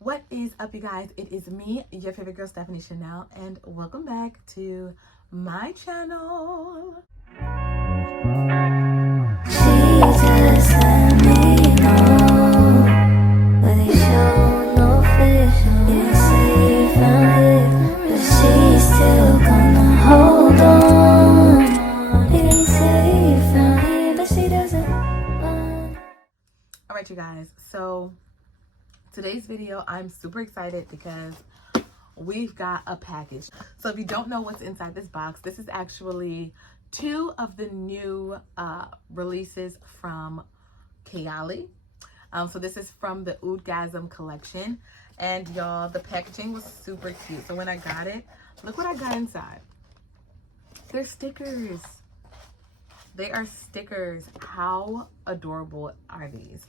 What is up, you guys? It is me, your favorite girl, Stephanie Shanell, and welcome back to my channel. Jesus, let me know, but they show no fish. They say you found it, but she's still gonna hold on. They say you found it, but she doesn't want. All right, you guys. So today's video, I'm super excited because we've got a package. So if you don't know what's inside this box, this is actually two of the new releases from Kayali. So this is from the Oudgasm collection, and y'all, the packaging was super cute. So when I got it, look what I got inside. They're stickers. They are stickers. How adorable are these?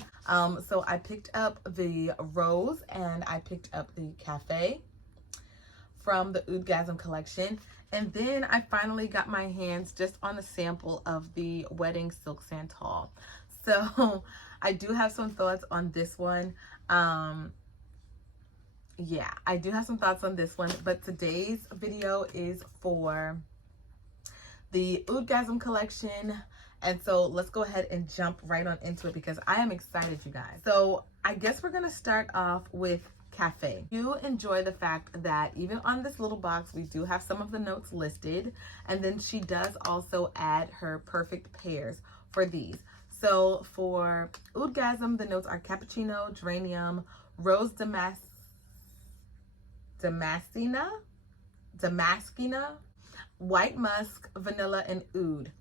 So I picked up the rose and I picked up the cafe from the Oudgasm collection. And then I finally got my hands just on a sample of the wedding silk santal. So I do have some thoughts on this one. Yeah, I do have some thoughts on this one, but today's video is for the Oudgasm collection. And so let's go ahead and jump right on into it because I am excited, you guys. So I guess we're gonna start off with cafe. You enjoy the fact that even on this little box, we do have some of the notes listed. And then she does also add her perfect pairs for these. So for Oudgasm, the notes are cappuccino, geranium, rose damascena, white musk, vanilla, and oud.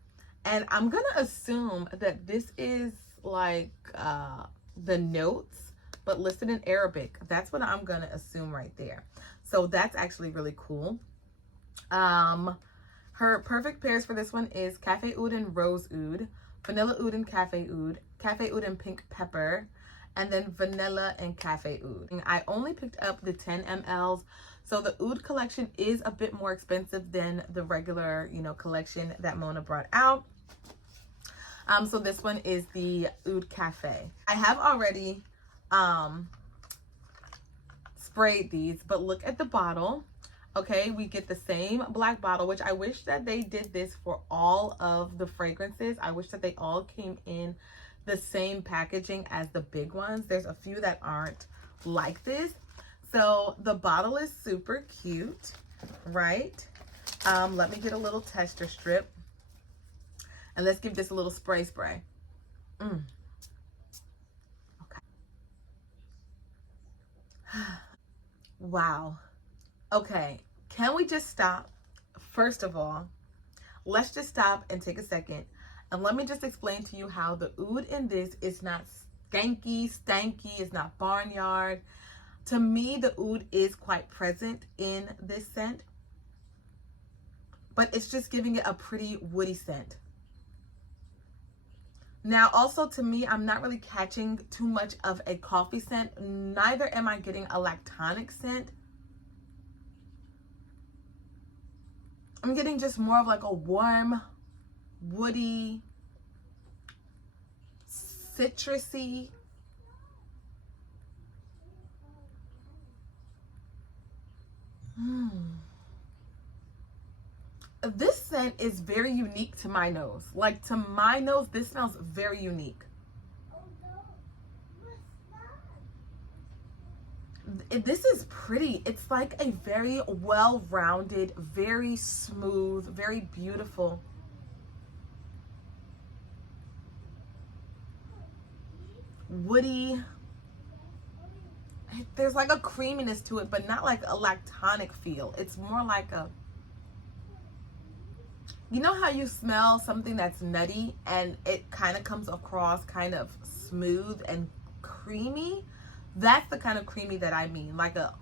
And I'm gonna assume that this is like the notes, but listed in Arabic. That's what I'm gonna assume right there. So that's actually really cool. Her perfect pairs for this one is cafe oud and rose oud, vanilla oud and cafe oud and pink pepper, and then vanilla and cafe oud. And I only picked up the 10 mLs. So the oud collection is a bit more expensive than the regular, collection that Mona brought out. So this one is the Oud Cafe. I have already sprayed these, but look at the bottle. Okay, we get the same black bottle, which I wish that they did this for all of the fragrances. I wish that they all came in the same packaging as the big ones. There's a few that aren't like this. So the bottle is super cute, right? Let me get a little tester strip. And let's give this a little spray. Okay. Wow. Okay. Can we just stop? First of all, let's just stop and take a second. And let me just explain to you how the oud in this is not stanky. It's not barnyard. To me, the oud is quite present in this scent. But it's just giving it a pretty woody scent. Now, also to me, I'm not really catching too much of a coffee scent. Neither am I getting a lactonic scent. I'm getting just more of like a warm, woody, citrusy. This scent is very unique to my nose. Like, to my nose, this smells very unique. This is pretty. It's like a very well-rounded, very smooth, very beautiful. Woody. There's like a creaminess to it, but not like a lactonic feel. It's more like a... You know how you smell something that's nutty and it kind of comes across kind of smooth and creamy? That's the kind of creamy that I mean, like a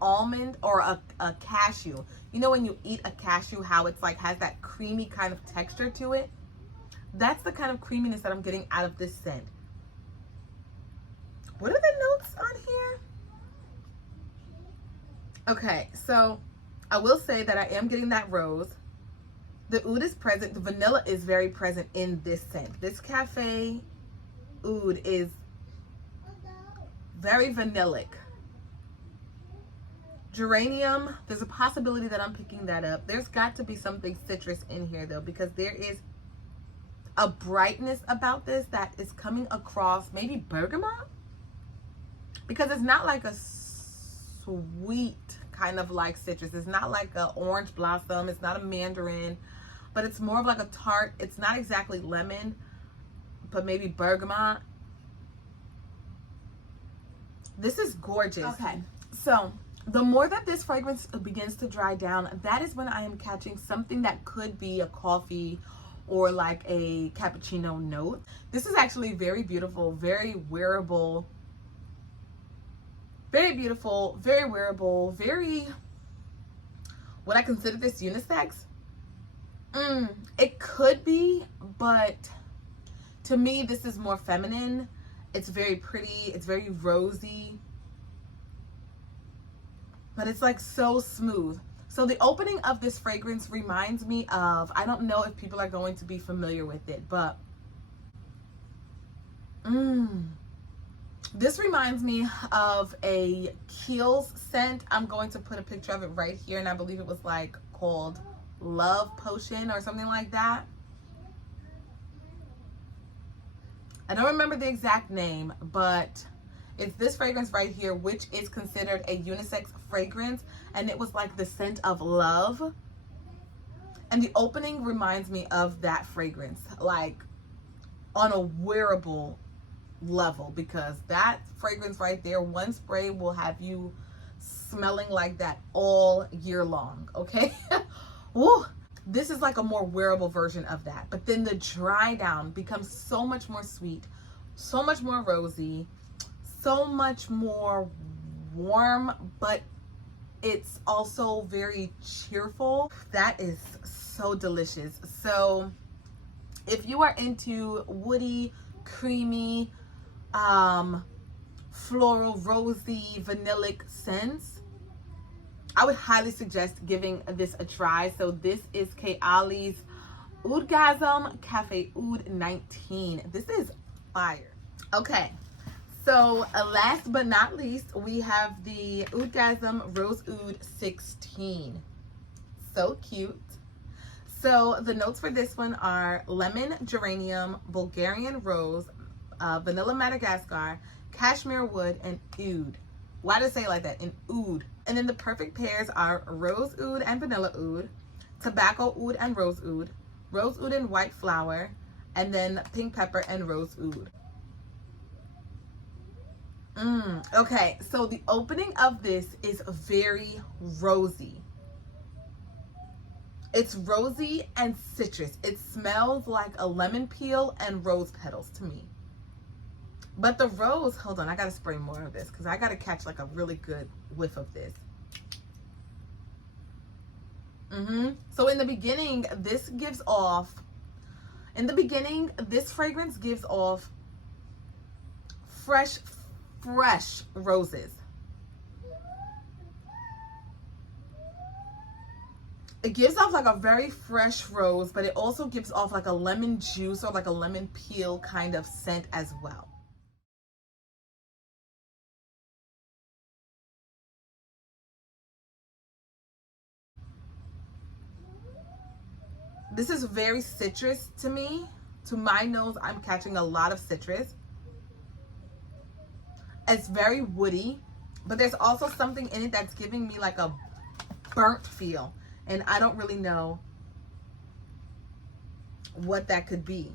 almond or a cashew. You know when you eat a cashew, how it's like has that creamy kind of texture to it? That's the kind of creaminess that I'm getting out of this scent. What are the notes on here? Okay, so I will say that I am getting that rose. The oud is present. The vanilla is very present in this scent. This cafe oud is very vanillic. Geranium, there's a possibility that I'm picking that up. There's got to be something citrus in here though, because there is a brightness about this that is coming across, maybe bergamot, because it's not like a sweet kind of like citrus. It's not like a orange blossom. It's not a mandarin, but it's more of like a tart. It's not exactly lemon, but maybe bergamot. This is gorgeous. Okay, so the more that this fragrance begins to dry down, that is when I am catching something that could be a coffee or like a cappuccino note. This is actually very beautiful, very wearable, very beautiful, very wearable, very, would I consider this unisex? It could be, but to me, this is more feminine. It's very pretty. It's very rosy, but it's like so smooth. So the opening of this fragrance reminds me of, I don't know if people are going to be familiar with it, but this reminds me of a Kiehl's scent. I'm going to put a picture of it right here, and I believe it was like called Love Potion or something like that. I don't remember the exact name, but it's this fragrance right here, which is considered a unisex fragrance, and it was like the scent of love. And the opening reminds me of that fragrance, like on a wearable level, because that fragrance right there, one spray will have you smelling like that all year long, okay? Woo! This is like a more wearable version of that. But then the dry down becomes so much more sweet, so much more rosy, so much more warm, but it's also very cheerful. That is so delicious. So if you are into woody, creamy, floral, rosy, vanillic scents, I would highly suggest giving this a try. So this is Kayali's Oudgasm Cafe Oud 19. This is fire. Okay, so last but not least, we have the Oudgasm Rose Oud 16. So cute. So the notes for this one are lemon, geranium, Bulgarian rose, vanilla Madagascar, cashmere wood, and oud. Why did I say it like that? In oud. And then the perfect pairs are rose oud and vanilla oud, tobacco oud and rose oud and white flower, and then pink pepper and rose oud. Okay, so the opening of this is very rosy. It's rosy and citrus. It smells like a lemon peel and rose petals to me. But the rose, hold on, I gotta spray more of this because I gotta catch like a really good whiff of this. So in the beginning, this fragrance gives off fresh roses. It gives off like a very fresh rose, but it also gives off like a lemon juice or like a lemon peel kind of scent as well. This is very citrus to me. To my nose, I'm catching a lot of citrus. It's very woody, but there's also something in it that's giving me like a burnt feel. And I don't really know what that could be.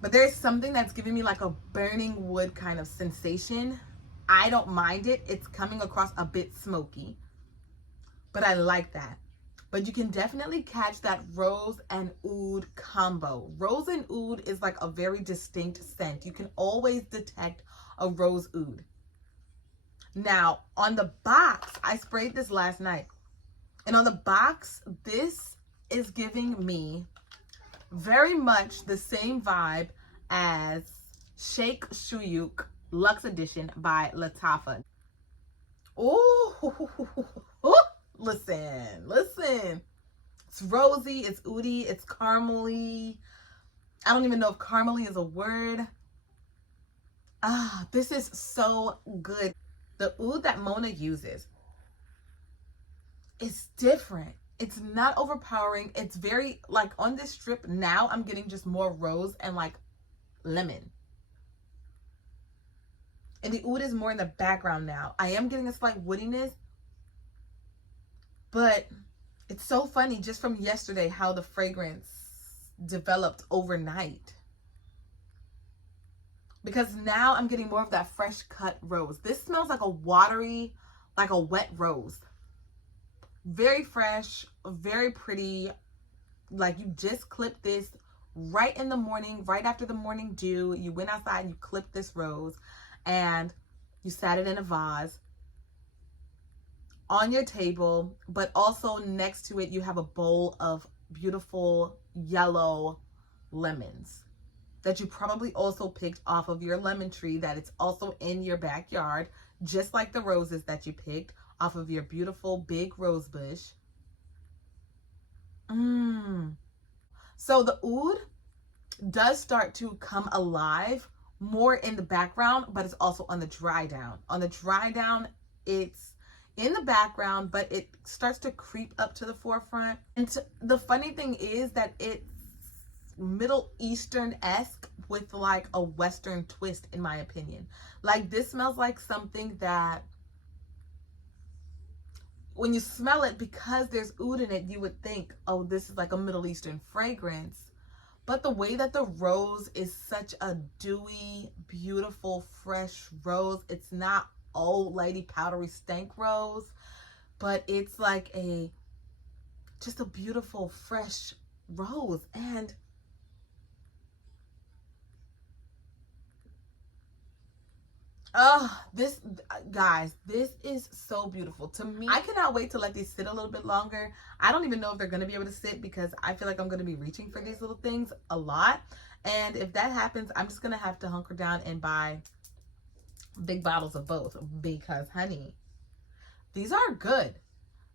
But there's something that's giving me like a burning wood kind of sensation. I don't mind it. It's coming across a bit smoky, but I like that. But you can definitely catch that rose and oud combo. Rose and oud is like a very distinct scent. You can always detect a rose oud. Now, on the box, I sprayed this last night. And on the box, this is giving me very much the same vibe as Shake Shuyuk Luxe Edition by Lattafa. Oh, listen. It's rosy, it's oudy, it's caramely. I don't even know if caramely is a word. This is so good. The oud that Mona uses, it's different. It's not overpowering. It's very, like, on this strip now, I'm getting just more rose and, like, lemon. And the oud is more in the background now. I am getting a slight woodiness, but it's so funny just from yesterday how the fragrance developed overnight. Because now I'm getting more of that fresh cut rose. This smells like a watery, like a wet rose. Very fresh, very pretty. Like you just clipped this right in the morning, right after the morning dew. You went outside and you clipped this rose and you sat it in a vase on your table, but also next to it you have a bowl of beautiful yellow lemons that you probably also picked off of your lemon tree that it's also in your backyard, just like the roses that you picked off of your beautiful big rose bush. So the oud does start to come alive more in the background, but it's also on the dry down. On the dry down, it's in the background, but it starts to creep up to the forefront. And the funny thing is that it's Middle Eastern-esque with like a Western twist, in my opinion. Like this smells like something that when you smell it, because there's oud in it, you would think, oh, this is like a Middle Eastern fragrance. But the way that the rose is such a dewy, beautiful, fresh rose, it's not old lady powdery stank rose, but it's like just a beautiful, fresh rose. And oh, this, guys, this is so beautiful to me. I cannot wait to let these sit a little bit longer. I don't even know if they're going to be able to sit because I feel like I'm going to be reaching for these little things a lot. And if that happens, I'm just going to have to hunker down and buy big bottles of both because, honey, these are good.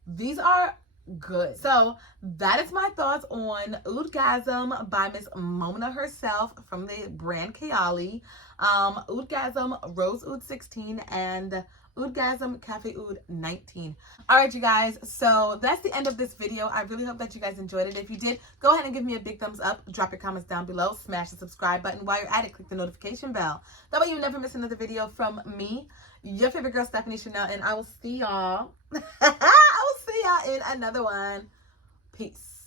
These are good. So that is my thoughts on Oudgasm by Miss Mona herself from the brand Kayali. Oudgasm Rose Oud 16 and Oudgasm Cafe Oud 19. All right, you guys, so that's the end of this video. I really hope that you guys enjoyed it. If you did, go ahead and give me a big thumbs up, drop your comments down below, smash the subscribe button. While you're at it, click the notification bell. That way you never miss another video from me, your favorite girl, Stephanie Shanell, and I will see y'all. I will see y'all in another one. Peace.